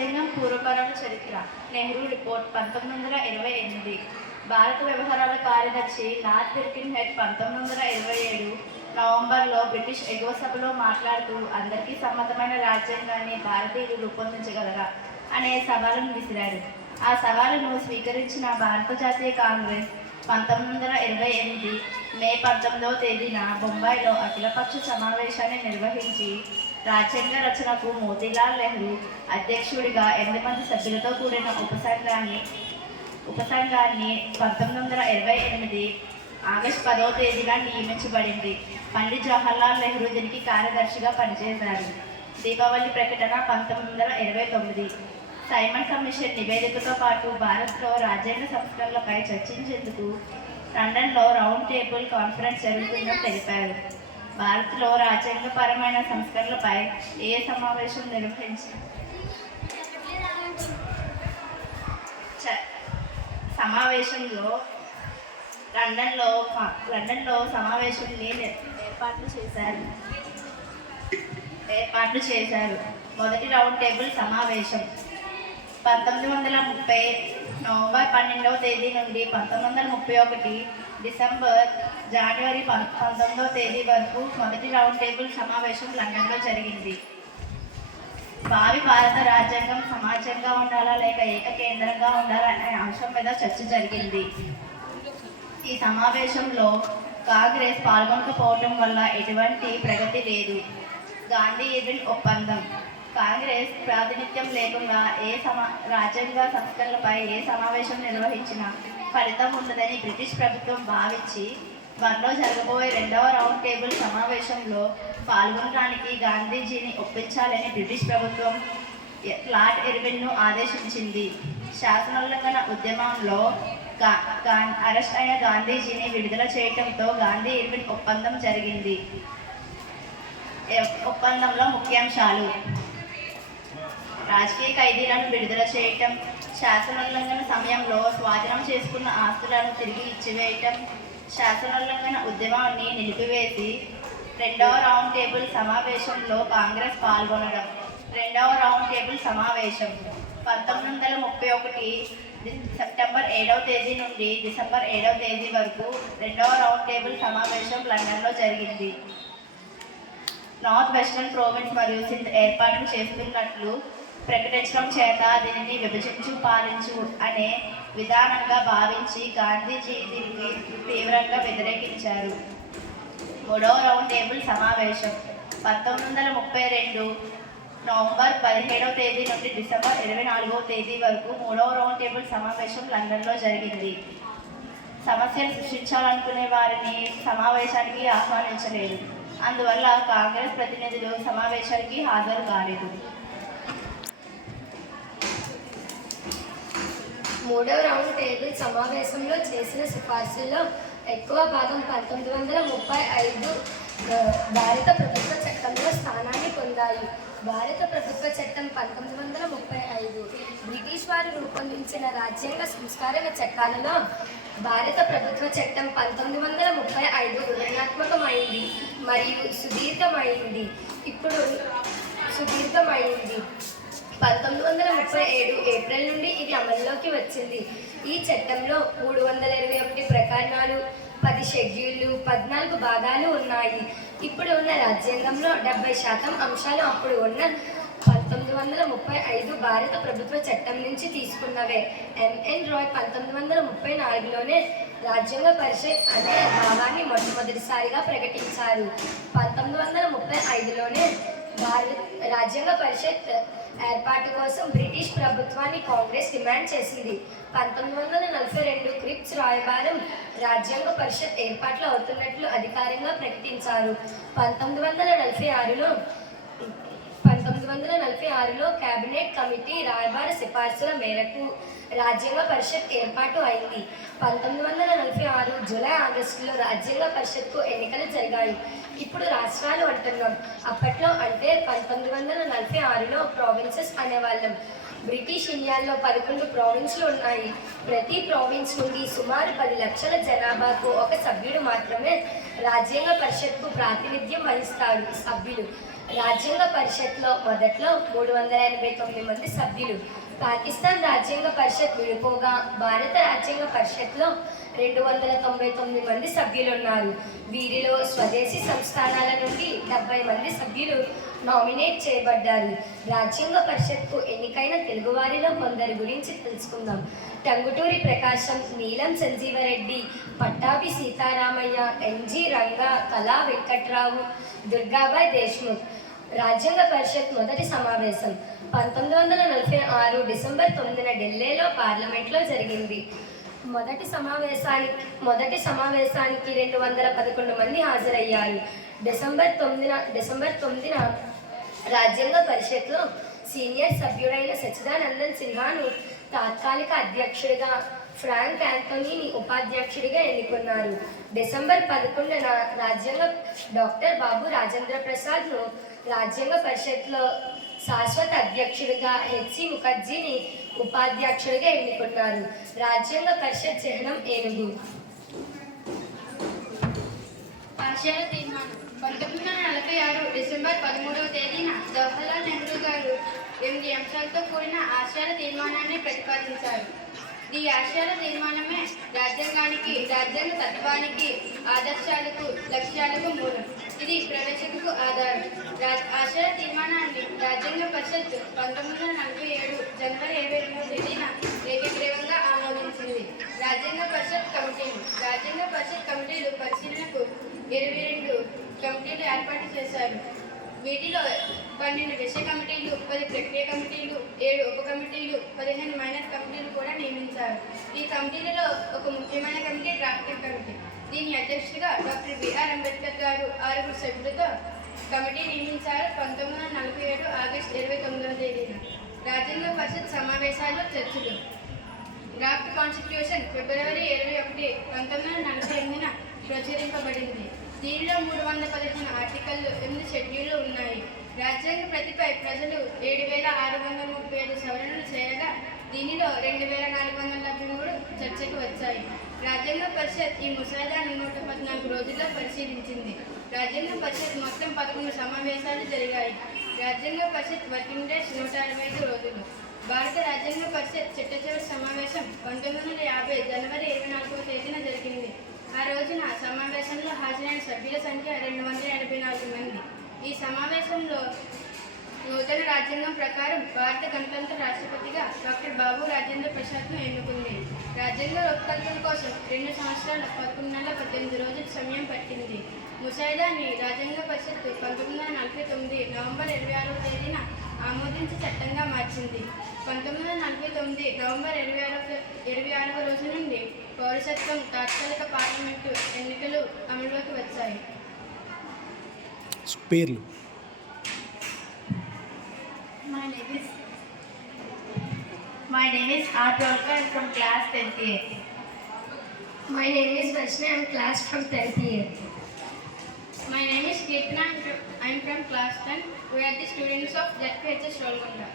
రాజ్యాంగం పూర్వపరాల చరిత్ర. నెహ్రూ రిపోర్ట్ 1928. భారత వ్యవహారాల కార్యదర్శి నార్త్ బిర్కిన్ హెడ్ 1927 నవంబర్లో బ్రిటిష్ ఎగువ సభలో మాట్లాడుతూ అందరికీ సమ్మతమైన రాజ్యాంగాన్ని భారతీయులు రూపొందించగలరా అనే సవాలును విసిరారు. ఆ సవాలును స్వీకరించిన భారత జాతీయ కాంగ్రెస్ 1928 మే 19వ తేదీన బొంబాయిలో అఖిలపక్ష సమావేశాన్ని నిర్వహించి రాజ్యాంగ రచనకు మోతీలాల్ నెహ్రూ అధ్యక్షుడిగా 8 మంది సభ్యులతో కూడిన ఉపసంఘాన్ని 1928 ఆగస్టు 10వ తేదీన నియమించబడింది. పండిట్ జవహర్లాల్ నెహ్రూ దీనికి కార్యదర్శిగా పనిచేశారు. దీపావళి ప్రకటన 1929. సైమన్ కమిషన్ నివేదికతో పాటు భారత్లో రాజ్యాంగ సంస్కరణలపై చర్చించేందుకు లండన్లో రౌండ్ టేబుల్ కాన్ఫరెన్స్ జరుగుతుందని తెలిపారు. భారత్లో రాజ్యాంగపరమైన సంస్కరణలపై ఏ సమావేశం లండన్లో సమావేశాన్ని ఏర్పాట్లు చేశారు. మొదటి రౌండ్ టేబుల్ సమావేశం 1930 నవంబర్ 12వ తేదీ నుండి 1931 జనవరి 19వ తేదీ వరకు మొదటి రౌండ్ టేబుల్ సమావేశం లండన్లో జరిగింది. భావి భారత రాజ్యాంగం సమాజంగా ఉండాలా లేక ఏకకేంద్రంగా ఉండాలా అనే అంశం మీద చర్చ జరిగింది. ఈ సమావేశంలో కాంగ్రెస్ పాల్గొనకపోవడం వల్ల ఎటువంటి ప్రగతి లేదు. గాంధీ ఇర్విన్ ఒప్పందం. కాంగ్రెస్ ప్రాతినిధ్యం లేకుండా రాజ్యాంగ సంస్కరణలపై ఏ సమావేశం నిర్వహించినా ఫలితం ఉండదని బ్రిటిష్ ప్రభుత్వం భావించి త్వరలో జరగబోయే 2వ రౌండ్ టేబుల్ సమావేశంలో పాల్గొనడానికి గాంధీజీని ఒప్పించాలని బ్రిటిష్ ప్రభుత్వం లార్డ్ ఇర్విన్ను ఆదేశించింది. శాసనోల్లంఘన ఉద్యమంలో అరెస్ట్ అయిన గాంధీజీని విడుదల చేయడంతో గాంధీ ఇర్విన్ ఒప్పందం జరిగింది. ఒప్పందంలో ముఖ్యాంశాలు: రాజకీయ ఖైదీలను విడుదల చేయటం, శాసనోల్లంఘన సమయంలో స్వాధీనం చేసుకున్న ఆస్తులను తిరిగి ఇచ్చివేయటం, శాసనోల్లంఘన ఉద్యమాన్ని నిలిపివేసి 2వ రౌండ్ టేబుల్ సమావేశంలో కాంగ్రెస్ పాల్గొనడం. 2వ రౌండ్ టేబుల్ సమావేశం 1931 సెప్టెంబర్ 7వ తేదీ నుండి డిసెంబర్ 7వ తేదీ వరకు 2వ రౌండ్ టేబుల్ సమావేశం లండన్లో జరిగింది. నార్త్ వెస్టర్న్ ప్రోవిన్స్ మరియు సింధ్ ఏర్పాట్లు చేస్తున్నట్లు ప్రకటించడం చేత దీనిని విభజించు పాలించు అనే విధానంగా భావించి గాంధీజీ దీనికి తీవ్రంగా వ్యతిరేకించారు. 3వ రౌండ్ టేబుల్ సమావేశం 1932 నవంబర్ 17వ తేదీ నుండి డిసెంబర్ 24వ తేదీ వరకు 3వ రౌండ్ టేబుల్ సమావేశం లండన్లో జరిగింది. సమస్యలు సృష్టించాలనుకునే వారిని సమావేశానికి ఆహ్వానించలేదు. అందువల్ల కాంగ్రెస్ ప్రతినిధులు సమావేశానికి హాజరు కాలేదు. 3వ రౌండ్ టేబుల్ సమావేశంలో చేసిన సిఫార్సుల్లో ఎక్కువ భాగం 1935 భారత ప్రభుత్వ చట్టంలో స్థానాన్ని పొందాయి. భారత ప్రభుత్వ చట్టం 1935 బ్రిటిష్ వారు రూపొందించిన రాజ్యాంగ సంస్కరణ చట్టాలలో భారత ప్రభుత్వ చట్టం 1935 వివరణాత్మకమైంది మరియు సుదీర్ఘమైంది. 1937 ఏప్రిల్ నుండి ఇది అమల్లోకి వచ్చింది. ఈ చట్టంలో 321 ప్రకరణాలు, 10 షెడ్యూళ్లు, 14 భాగాలు ఉన్నాయి. ఇప్పుడు ఉన్న రాజ్యాంగంలో 70% అంశాలు అప్పుడు ఉన్న 1935 భారత ప్రభుత్వ చట్టం నుంచి తీసుకున్నవే. ఎంఎన్ రాయ్ 1934లోనే రాజ్యాంగ పరిషత్ అనే భావాన్ని మొట్టమొదటిసారిగా ప్రకటించారు. 1935లోనే రాజ్యాంగ పరిషత్ ఏర్పాటు కోసం బ్రిటిష్ ప్రభుత్వాన్ని కాంగ్రెస్ డిమాండ్ చేసింది. 1942 క్రిప్స్ రాయబారం రాజ్యాంగ పరిషత్ ఏర్పాట్లు అవుతున్నట్లు అధికారికంగా ప్రకటించారు. 1946లో కేబినెట్ కమిటీ రాయబార సిఫార్సుల మేరకు రాజ్యాంగ పరిషత్ ఏర్పాటు అయింది. 1946 జూలై ఆగస్టులో రాజ్యాంగ పరిషత్కు ఎన్నికలు జరిగాయి. ఇప్పుడు రాష్ట్రాలు అంటున్నాం. అప్పట్లో అంటే 1946లో ప్రావిన్సెస్ అనేవాళ్ళం. బ్రిటిష్ ఇండియాలో 11 ప్రావిన్స్లు ఉన్నాయి. ప్రతి ప్రావిన్స్ నుండి సుమారు 10 లక్షల జనాభాకు ఒక సభ్యుడు మాత్రమే రాజ్యాంగ పరిషత్కు ప్రాతినిధ్యం వహిస్తారు. సభ్యులు రాజ్యాంగ పరిషత్లో మొదట్లో 389 మంది సభ్యులు. పాకిస్తాన్ రాజ్యాంగ పరిషత్ విడిపోగా భారత రాజ్యాంగ పరిషత్లో 299 మంది సభ్యులు ఉన్నారు. వీరిలో స్వదేశీ సంస్థానాల నుండి 70 మంది సభ్యులు నామినేట్ చేయబడ్డారు. రాజ్యాంగ పరిషత్కు ఎన్నికైన తెలుగువారిలో కొందరి గురించి తెలుసుకుందాం. టంగుటూరి ప్రకాశం, నీలం సంజీవరెడ్డి, పట్టాభి సీతారామయ్య, ఎన్జి రంగా, కళా వెంకట్రావు, దుర్గాబాయ్ దేశ్ముఖ్. రాజ్యాంగ పరిషత్ మొదటి సమావేశం 1946 డిసెంబర్ 9న ఢిల్లీలో పార్లమెంట్లో జరిగింది. మొదటి సమావేశానికి 211 మంది హాజరయ్యారు. డిసెంబర్ 9న రాజ్యాంగ పరిషత్లో సీనియర్ సభ్యుడైన సచ్చిదానందన్ సిన్హాను తాత్కాలిక అధ్యక్షుడిగా, ఫ్రాంక్ యాంథోనీని ఉపాధ్యక్షుడిగా ఎన్నుకున్నారు. డిసెంబర్ 11న డాక్టర్ బాబు రాజేంద్ర ప్రసాద్ను రాజ్యాంగ పరిషత్లో శాశ్వత అధ్యక్షుడిగా, హెచ్సి ముఖర్జీని ఉపాధ్యక్షుడిగా ఎన్నుకున్నారు. రాజ్యాంగ పరిషత్ చిహ్నం ఏనుగు. ఆశయాల తీర్మానం 1946 డిసెంబర్ 13వ తేదీన జవహర్లాల్ నెహ్రూ గారు 8 అంశాలతో కూడిన ఆశయాల తీర్మానాన్ని ప్రతిపాదించారు. ఈ ఆశయాల తీర్మానమే రాజ్యాంగానికి, రాజ్యాంగ తత్వానికి, ఆదర్శాలకు, లక్ష్యాలకు మూలం. ఇది ప్రవేశకు ఆధారం. ఆశయాల తీర్మానాన్ని రాజ్యాంగ పరిషత్ 1947 జనవరి 22వ తేదీన ఏకగ్రీవంగా ఆమోదించింది. రాజ్యాంగ పరిషత్ కమిటీలు పరిశీలనకు 22 కమిటీలు ఏర్పాటు చేశారు. వీటిలో 12 విషయ కమిటీలు, 10 ప్రక్రియ కమిటీలు, 7 ఉప కమిటీలు, 15 మైనర్ కమిటీలు కూడా నియమించారు. ఈ కమిటీలలో ఒక ముఖ్యమైన కమిటీ డ్రాఫ్టింగ్ కమిటీ. దీని అధ్యక్షుడిగా డాక్టర్ బిఆర్ అంబేద్కర్ గారు 6 సభ్యులతో కమిటీ నియమించారు. 1947 ఆగస్టు 29వ తేదీన రాజ్యాంగ పరిషత్ సమావేశాలు, చర్చలు. డ్రాఫ్ట్ కాన్స్టిట్యూషన్ ఫిబ్రవరి 21, 1948న ప్రచురింపబడింది. దీనిలో 315 ఆర్టికల్లు, 8 షెడ్యూళ్లు ఉన్నాయి. రాజ్యాంగ ప్రతిపై ప్రజలు 7,635 సవరణలు చేయగా దీనిలో 2,473 చర్చకు వచ్చాయి. రాజ్యాంగ పరిషత్ ఈ ముసాయిదాను 114 రోజుల్లో పరిశీలించింది. రాజ్యాంగ పరిషత్ మొత్తం 11 సమావేశాలు జరిగాయి. రాజ్యాంగ పరిషత్ వర్కింగ్ డేస్ 165 రోజులు. భారత రాజ్యాంగ పరిషత్ చిట్టచివరి సమావేశం 1950 జనవరి 24వ తేదీన జరిగింది. ఆ రోజున సమావేశంలో హాజరైన సభ్యుల సంఖ్య 284 మంది. ఈ సమావేశంలో నూతన రాజ్యాంగం ప్రకారం భారత గణతంత్ర రాష్ట్రపతిగా డాక్టర్ బాబు రాజేంద్ర ప్రసాద్ను ఎన్నుకుంది. రాజ్యాంగ రూపకల్పన కోసం 2 సంవత్సరాల 11 నెలల 18 రోజుల సమయం పట్టింది. ముసాయిదాని రాజ్యాంగ పరిషత్ 1949 నవంబర్ 26వ తేదీన ఆమోదించి చట్టంగా మార్చింది. 1949 నవంబర్ 26వ రోజు నుండి పౌరసత్వం, తాత్కాలిక పార్లమెంటు ఎన్నికలు అమలులోకి వచ్చాయి. పేర్లు. My name is R. Tolka. I'm from class 10th year. My name is Vaishna. I am class from 10th year. My name is Kirtana. I am from class 10. We are the students of ZPHS Rolgonda.